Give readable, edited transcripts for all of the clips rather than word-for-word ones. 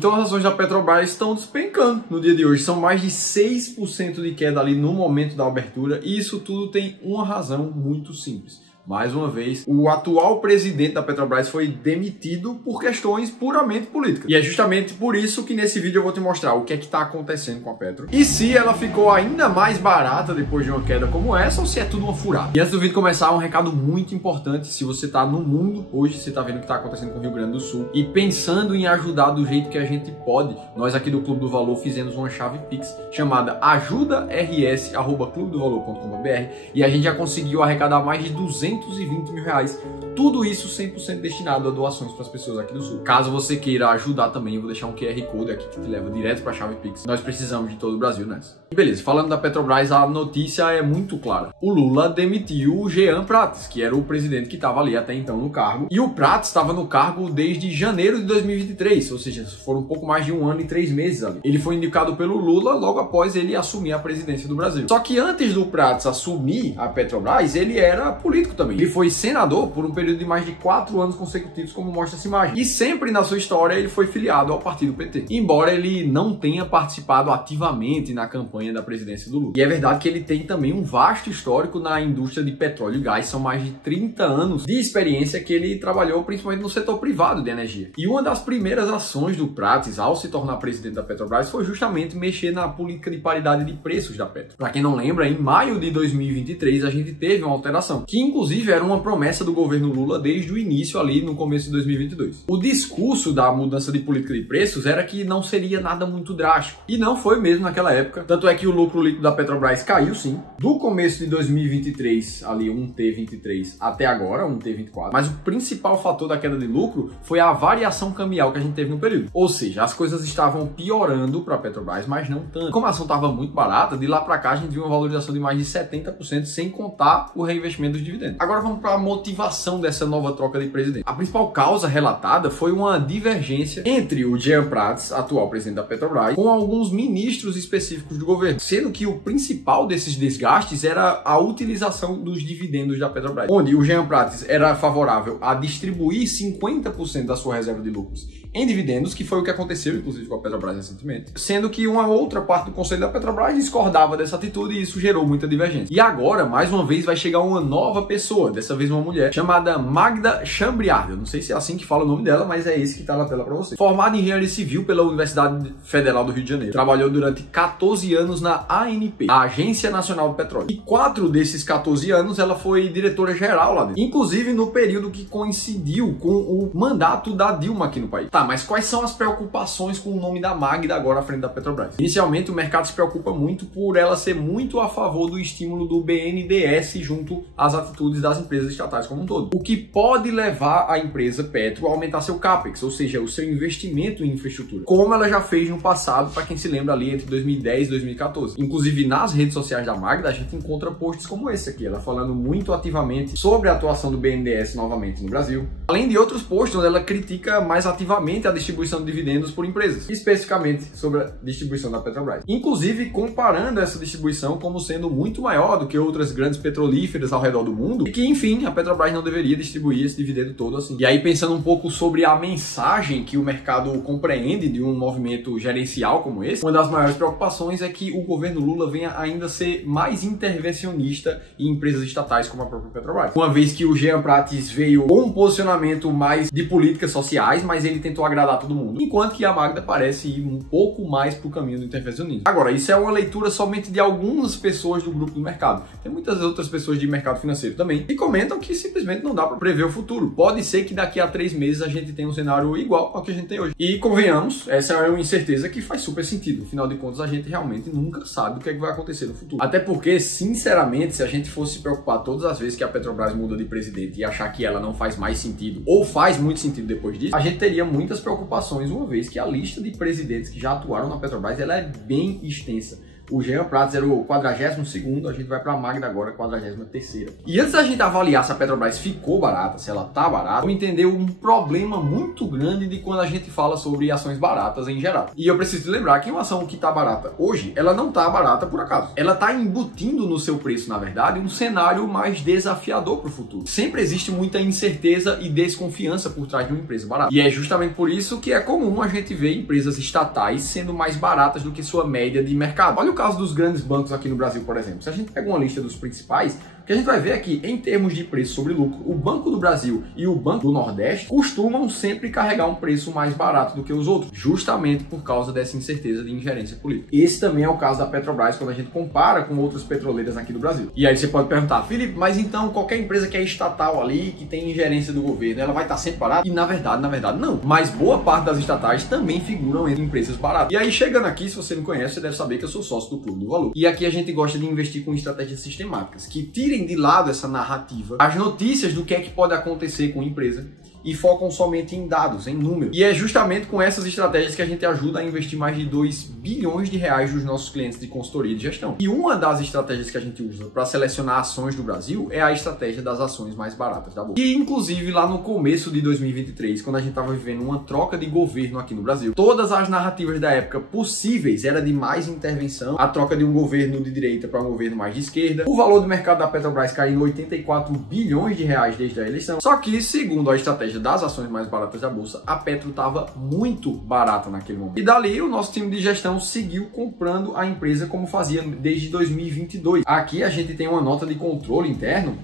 Então as ações da Petrobras estão despencando no dia de hoje. São mais de 6% de queda ali no momento da abertura, e isso tudo tem uma razão muito simples. Mais uma vez, o atual presidente da Petrobras foi demitido por questões puramente políticas. E é justamente por isso que nesse vídeo eu vou te mostrar o que é que está acontecendo com a Petro. E se ela ficou ainda mais barata depois de uma queda como essa, ou se é tudo uma furada. E antes do vídeo começar, um recado muito importante. Se você está no mundo, hoje você está vendo o que está acontecendo com o Rio Grande do Sul e pensando em ajudar do jeito que a gente pode, nós aqui do Clube do Valor fizemos uma chave Pix chamada ajudars@clubedovalor.com.br e a gente já conseguiu arrecadar mais de 220 mil reais. Tudo isso 100% destinado a doações para as pessoas aqui do Sul. Caso você queira ajudar também, eu vou deixar um QR Code aqui que te leva direto para a chave Pix. Nós precisamos de todo o Brasil nessa. E beleza, falando da Petrobras, a notícia é muito clara. O Lula demitiu o Jean Prates, que era o presidente que estava ali até então no cargo. E o Prates estava no cargo desde janeiro de 2023, ou seja, foram um pouco mais de 1 ano e 3 meses ali. Ele foi indicado pelo Lula logo após ele assumir a presidência do Brasil. Só que antes do Prates assumir a Petrobras, ele era político também. Ele foi senador por um período de mais de 4 anos consecutivos, como mostra essa imagem. E sempre na sua história ele foi filiado ao partido PT. Embora ele não tenha participado ativamente na campanha da presidência do Lula. E é verdade que ele tem também um vasto histórico na indústria de petróleo e gás. São mais de 30 anos de experiência que ele trabalhou principalmente no setor privado de energia. E uma das primeiras ações do Prates ao se tornar presidente da Petrobras foi justamente mexer na política de paridade de preços da Petro. Para quem não lembra, em maio de 2023 a gente teve uma alteração, que inclusive era uma promessa do governo Lula desde o início ali no começo de 2022. O discurso da mudança de política de preços era que não seria nada muito drástico. E não foi mesmo naquela época. Tanto é que o lucro líquido da Petrobras caiu sim. Do começo de 2023, ali 1T23, até agora, 1T24. Mas o principal fator da queda de lucro foi a variação cambial que a gente teve no período. Ou seja, as coisas estavam piorando para a Petrobras, mas não tanto. Como a ação estava muito barata, de lá para cá a gente viu uma valorização de mais de 70%, sem contar o reinvestimento dos dividendos. Agora vamos para a motivação dessa nova troca de presidente. A principal causa relatada foi uma divergência entre o Jean Prates, atual presidente da Petrobras, com alguns ministros específicos do governo, sendo que o principal desses desgastes era a utilização dos dividendos da Petrobras, onde o Jean Prates era favorável a distribuir 50% da sua reserva de lucros em dividendos, que foi o que aconteceu inclusive com a Petrobras recentemente, sendo que uma outra parte do conselho da Petrobras discordava dessa atitude e isso gerou muita divergência. E agora, mais uma vez, vai chegar uma nova pessoa, dessa vez uma mulher, chamada Magda Chambriard. Eu não sei se é assim que fala o nome dela, mas é esse que tá na tela para você. Formada em Engenharia Civil pela Universidade Federal do Rio de Janeiro. Trabalhou durante 14 anos na ANP, a Agência Nacional do Petróleo. E 4 desses 14 anos ela foi diretora-geral lá dentro. Inclusive no período que coincidiu com o mandato da Dilma aqui no país. Tá, mas quais são as preocupações com o nome da Magda agora à frente da Petrobras? Inicialmente, o mercado se preocupa muito por ela ser muito a favor do estímulo do BNDES junto às atitudes das empresas estatais como um todo. O que pode levar a empresa Petro a aumentar seu CAPEX, ou seja, o seu investimento em infraestrutura, como ela já fez no passado, para quem se lembra ali entre 2010 e 2014. Inclusive nas redes sociais da Magda, a gente encontra posts como esse aqui, ela falando muito ativamente sobre a atuação do BNDES novamente no Brasil. Além de outros posts onde ela critica mais ativamente a distribuição de dividendos por empresas, especificamente sobre a distribuição da Petrobras. Inclusive comparando essa distribuição como sendo muito maior do que outras grandes petrolíferas ao redor do mundo e que, enfim, a Petrobras não deveria distribuir esse dividendo todo assim. E aí, pensando um pouco sobre a mensagem que o mercado compreende de um movimento gerencial como esse, uma das maiores preocupações é que o governo Lula venha ainda ser mais intervencionista em empresas estatais como a própria Petrobras. Uma vez que o Jean Prates veio com um posicionamento mais de políticas sociais, mas ele tentou agradar todo mundo, enquanto que a Magda parece ir um pouco mais para o caminho do intervencionismo. Agora, isso é uma leitura somente de algumas pessoas do grupo do mercado. Tem muitas outras pessoas de mercado financeiro também que comentam que simplesmente não dá para prever o futuro. Pode ser que daqui a 3 meses a gente tenha um cenário igual ao que a gente tem hoje. E convenhamos, essa é uma incerteza que faz super sentido. Afinal de contas, a gente realmente nunca sabe o que é que vai acontecer no futuro. Até porque, sinceramente, se a gente fosse se preocupar todas as vezes que a Petrobras muda de presidente e achar que ela não faz mais sentido ou faz muito sentido depois disso, a gente teria muitas preocupações, uma vez que a lista de presidentes que já atuaram na Petrobras ela é bem extensa. O Jean Prats era o 42º, a gente vai para a Magda agora, 43ª. E antes da gente avaliar se a Petrobras ficou barata, se ela tá barata, vamos entender um problema muito grande de quando a gente fala sobre ações baratas em geral. E eu preciso lembrar que uma ação que tá barata hoje, ela não tá barata por acaso. Ela tá embutindo no seu preço, na verdade, um cenário mais desafiador para o futuro. Sempre existe muita incerteza e desconfiança por trás de uma empresa barata. E é justamente por isso que é comum a gente ver empresas estatais sendo mais baratas do que sua média de mercado. Olha o caso dos grandes bancos aqui no Brasil, por exemplo. Se a gente pega uma lista dos principais, o que a gente vai ver aqui, em termos de preço sobre lucro, o Banco do Brasil e o Banco do Nordeste costumam sempre carregar um preço mais barato do que os outros, justamente por causa dessa incerteza de ingerência política. Esse também é o caso da Petrobras quando a gente compara com outras petroleiras aqui do Brasil. E aí você pode perguntar, Felipe, mas então qualquer empresa que é estatal ali, que tem ingerência do governo, ela vai estar sempre barata? E na verdade não. Mas boa parte das estatais também figuram entre empresas baratas. E aí chegando aqui, se você não conhece, você deve saber que eu sou sócio do Clube do Valor. E aqui a gente gosta de investir com estratégias sistemáticas, que tirem de lado essa narrativa, as notícias do que é que pode acontecer com a empresa e focam somente em dados, em números. E é justamente com essas estratégias que a gente ajuda a investir mais de 2 bilhões de reais dos nossos clientes de consultoria e de gestão. E uma das estratégias que a gente usa para selecionar ações do Brasil é a estratégia das ações mais baratas da bolsa. E inclusive lá no começo de 2023, quando a gente estava vivendo uma troca de governo aqui no Brasil, todas as narrativas da época possíveis era de mais intervenção, a troca de um governo de direita para um governo mais de esquerda, o valor do mercado da Petrobras caindo 84 bilhões de reais desde a eleição. Só que, segundo a estratégia das ações mais baratas da bolsa, a Petro estava muito barata naquele momento. E dali o nosso time de gestão seguiu comprando a empresa como fazia desde 2022. Aqui a gente tem uma nota de controle interno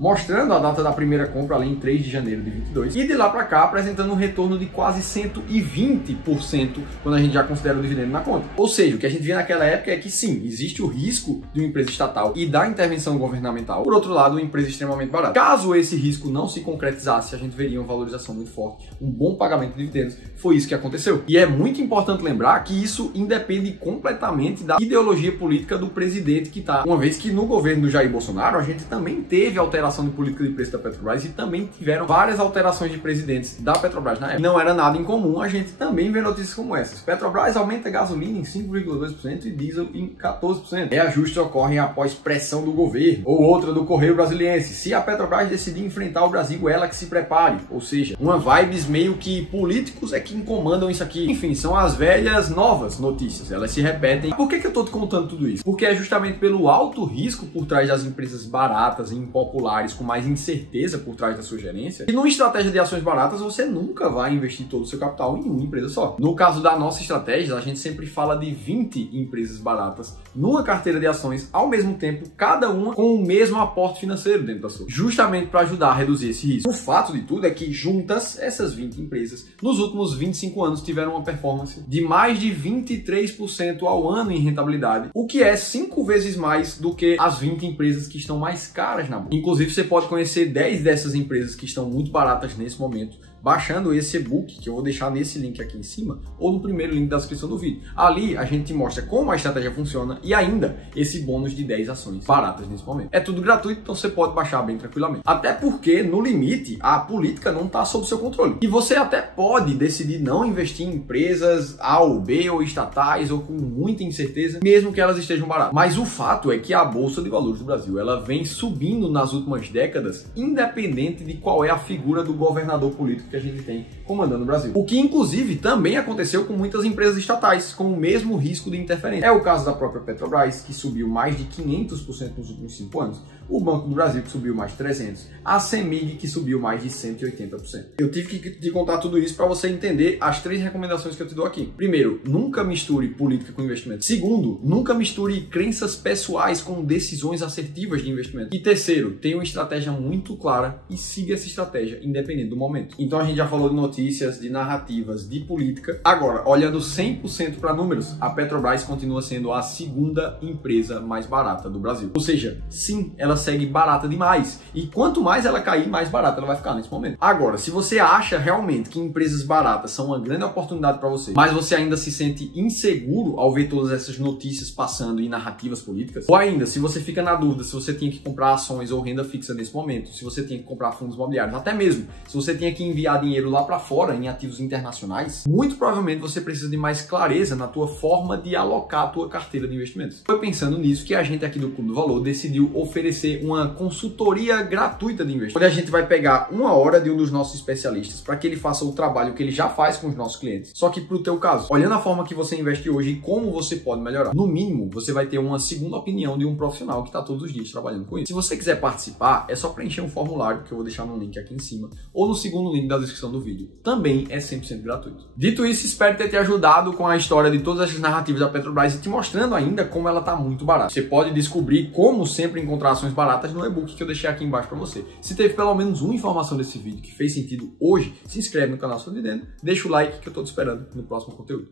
mostrando a data da primeira compra ali em 3 de janeiro de 22 e de lá para cá apresentando um retorno de quase 120% quando a gente já considera o dividendo na conta. Ou seja, o que a gente via naquela época é que sim, existe o risco de uma empresa estatal e da intervenção governamental. Por outro lado, uma empresa extremamente barata. Caso esse risco não se concretizasse, a gente veria uma valorização muito forte, um bom pagamento de dividendos. Foi isso que aconteceu. E é muito importante lembrar que isso independe completamente da ideologia política do presidente que está. Uma vez que no governo do Jair Bolsonaro, a gente também teve alteração de política de preço da Petrobras e também tiveram várias alterações de presidentes da Petrobras na época. Não era nada incomum a gente também ver notícias como essas. Petrobras aumenta a gasolina em 5,2% e diesel em 14%. Reajustes ocorrem após pressão do governo. Ou outra do Correio Brasiliense. Se a Petrobras decidir enfrentar o Brasil, ela que se prepare. Ou seja, uma vibes meio que políticos é que incomandam isso aqui. Enfim, são as velhas novas notícias. Elas se repetem. Por que eu tô te contando tudo isso? Porque é justamente pelo alto risco por trás das empresas baratas e impopulares com mais incerteza por trás da sua gerência. E numa estratégia de ações baratas, você nunca vai investir todo o seu capital em uma empresa só. No caso da nossa estratégia, a gente sempre fala de 20 empresas baratas numa carteira de ações, ao mesmo tempo, cada uma com o mesmo aporte financeiro dentro da sua. Justamente para ajudar a reduzir esse risco. O fato de tudo é que juntas, essas 20 empresas, nos últimos 25 anos, tiveram uma performance de mais de 23% ao ano em rentabilidade, o que é 5 vezes mais do que as 20 empresas que estão mais caras na bolsa. Inclusive, você pode conhecer 10 dessas empresas que estão muito baratas nesse momento, baixando esse e-book, que eu vou deixar nesse link aqui em cima, ou no primeiro link da descrição do vídeo. Ali a gente te mostra como a estratégia funciona e ainda esse bônus de 10 ações baratas nesse momento. É tudo gratuito, então você pode baixar bem tranquilamente. Até porque, no limite, a política não está sob seu controle. E você até pode decidir não investir em empresas A ou B, ou estatais, ou com muita incerteza, mesmo que elas estejam baratas. Mas o fato é que a Bolsa de Valores do Brasil, ela vem subindo nas últimas décadas, independente de qual é a figura do governador político que a gente tem comandando o Brasil. O que, inclusive, também aconteceu com muitas empresas estatais, com o mesmo risco de interferência. É o caso da própria Petrobras, que subiu mais de 500% nos últimos 5 anos. O Banco do Brasil, que subiu mais de 300%. A CEMIG, que subiu mais de 180%. Eu tive que te contar tudo isso para você entender as 3 recomendações que eu te dou aqui. Primeiro, nunca misture política com investimento. Segundo, nunca misture crenças pessoais com decisões assertivas de investimento. E terceiro, tenha uma estratégia muito clara e siga essa estratégia, independente do momento. Então a gente já falou de notícias, de narrativas, de política. Agora, olhando 100% para números, a Petrobras continua sendo a segunda empresa mais barata do Brasil. Ou seja, sim, ela segue barata demais. E quanto mais ela cair, mais barata ela vai ficar nesse momento. Agora, se você acha realmente que empresas baratas são uma grande oportunidade para você, mas você ainda se sente inseguro ao ver todas essas notícias passando e narrativas políticas, ou ainda, se você fica na dúvida se você tinha que comprar ações ou renda fixa nesse momento, se você tinha que comprar fundos imobiliários, até mesmo se você tinha que enviar enviar dinheiro lá para fora em ativos internacionais, muito provavelmente você precisa de mais clareza na tua forma de alocar a tua carteira de investimentos. Foi pensando nisso que a gente aqui do Clube do Valor decidiu oferecer uma consultoria gratuita de investimento, onde a gente vai pegar 1 hora de um dos nossos especialistas para que ele faça o trabalho que ele já faz com os nossos clientes, só que para o teu caso, olhando a forma que você investe hoje e como você pode melhorar. No mínimo, você vai ter uma segunda opinião de um profissional que está todos os dias trabalhando com isso. Se você quiser participar, é só preencher um formulário que eu vou deixar no link aqui em cima ou no segundo link da descrição do vídeo. Também é 100% gratuito. Dito isso, espero ter te ajudado com a história de todas essas narrativas da Petrobras e te mostrando ainda como ela está muito barata. Você pode descobrir como sempre encontrar ações baratas no e-book que eu deixei aqui embaixo para você. Se teve pelo menos uma informação desse vídeo que fez sentido hoje, se inscreve no canal Sou Dividendo, deixa o like que eu estou te esperando no próximo conteúdo.